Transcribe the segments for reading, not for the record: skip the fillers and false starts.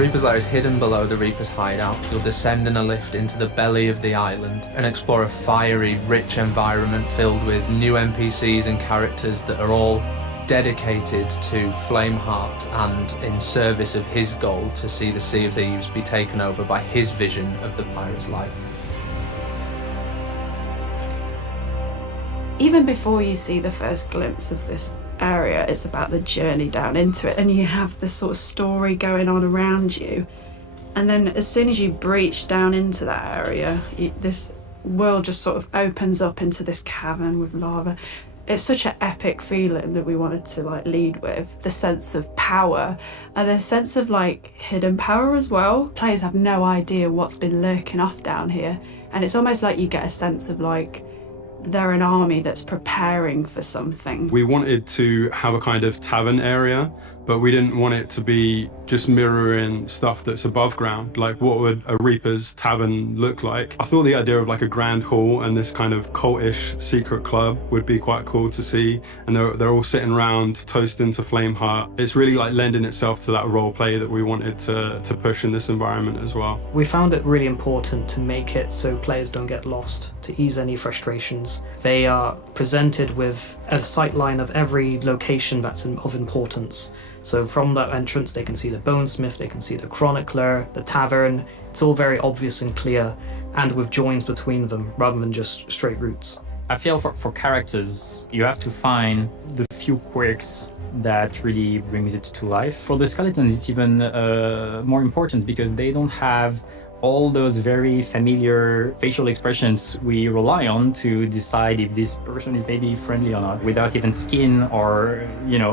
Reaper's Lair is hidden below the Reaper's Hideout. You'll descend in a lift into the belly of the island and explore a fiery, rich environment filled with new NPCs and characters that are all dedicated to Flameheart and in service of his goal to see the Sea of Thieves be taken over by his vision of the pirate's life. Even before you see the first glimpse of this area, it's about the journey down into it, and you have this sort of story going on around you. And then as soon as you breach down into that area, this world just sort of opens up into this cavern with lava. It's such an epic feeling that we wanted to lead with. The sense of power and the sense of hidden power as well. Players have no idea what's been lurking off down here, and it's almost like you get a sense of they're an army that's preparing for something. We wanted to have a kind of tavern area, but we didn't want it to be just mirroring stuff that's above ground. Like, what would a Reaper's tavern look like? I thought the idea of a grand hall and this kind of cultish secret club would be quite cool to see. And they're all sitting around toasting to Flameheart. It's really lending itself to that role play that we wanted to push in this environment as well. We found it really important to make it so players don't get lost, to ease any frustrations. They are presented with a sightline of every location that's of importance. So from that entrance, they can see the Bonesmith, they can see the Chronicler, the Tavern. It's all very obvious and clear, and with joins between them, rather than just straight routes. I feel for characters, you have to find the few quirks that really brings it to life. For the skeletons, it's even more important because they don't have all those very familiar facial expressions we rely on to decide if this person is maybe friendly or not, without even skin or,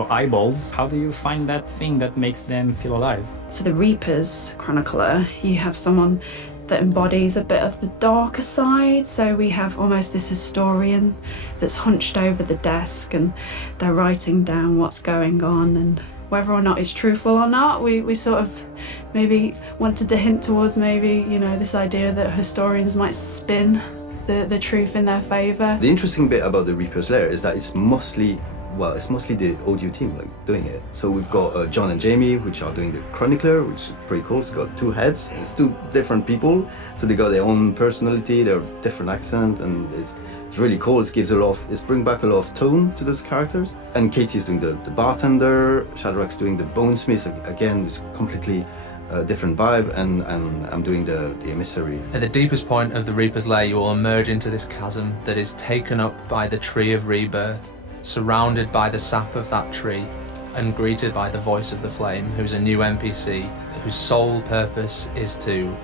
eyeballs. How do you find that thing that makes them feel alive? For the Reapers Chronicler, you have someone that embodies a bit of the darker side. So we have almost this historian that's hunched over the desk and they're writing down what's going on, and whether or not it's truthful or not, we sort of maybe wanted to hint towards this idea that historians might spin the truth in their favour. The interesting bit about the Reaper's Lair is that it's mostly the audio team doing it. So we've got John and Jamie, which are doing the Chronicler, which is pretty cool. It's got two heads. It's two different people, so they got their own personality, their different accent, and it's really cool. It brings back a lot of tone to those characters. And Katie's doing the bartender, Shadrack's doing the bonesmith. Again, it's completely different vibe, and I'm doing the emissary. At the deepest point of the Reaper's Lair, you will emerge into this chasm that is taken up by the Tree of Rebirth, surrounded by the sap of that tree, and greeted by the voice of the Flame, who's a new NPC, whose sole purpose is to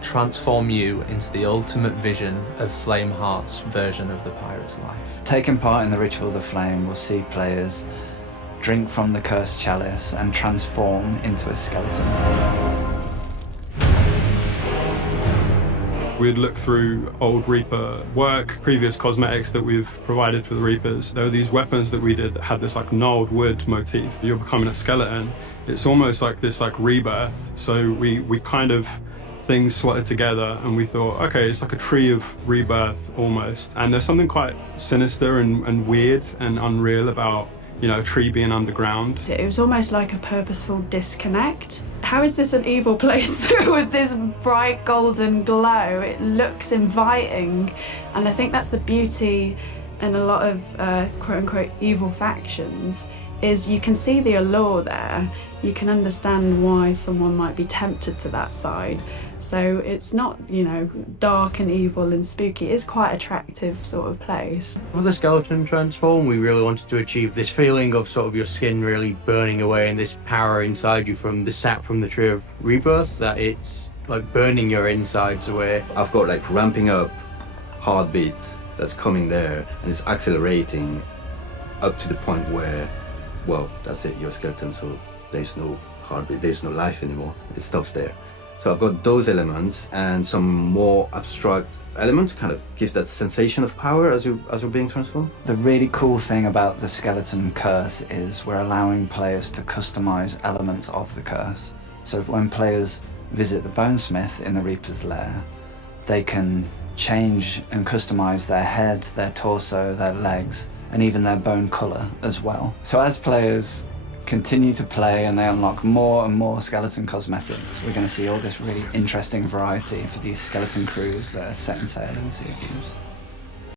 transform you into the ultimate vision of Flameheart's version of the pirate's life. Taking part in the Ritual of the Flame will see players drink from the cursed chalice and transform into a skeleton. We'd look through old Reaper work, previous cosmetics that we've provided for the Reapers. There were these weapons that we did that had this gnarled wood motif. You're becoming a skeleton. It's almost like this rebirth. So we kind of things slotted together and we thought, okay, it's like a tree of rebirth almost. And there's something quite sinister and weird and unreal about a tree being underground. It was almost like a purposeful disconnect. How is this an evil place with this bright golden glow? It looks inviting, and I think that's the beauty in a lot of quote-unquote evil factions, is you can see the allure there. You can understand why someone might be tempted to that side. So it's not, dark and evil and spooky. It's quite an attractive sort of place. For the skeleton transform, we really wanted to achieve this feeling of sort of your skin really burning away and this power inside you from the sap from the Tree of Rebirth, that it's burning your insides away. I've got ramping up heartbeat that's coming there, and it's accelerating up to the point where, that's it, you're a skeleton, so there's no heartbeat, there's no life anymore. It stops there. So I've got those elements and some more abstract elements to kind of give that sensation of power as you're being transformed. The really cool thing about the skeleton curse is we're allowing players to customize elements of the curse. So when players visit the Bonesmith in the Reaper's Lair, they can change and customize their head, their torso, their legs, and even their bone color as well. So as players continue to play and they unlock more and more skeleton cosmetics, we're going to see all this really interesting variety for these skeleton crews that are setting sail in Sea of Thieves.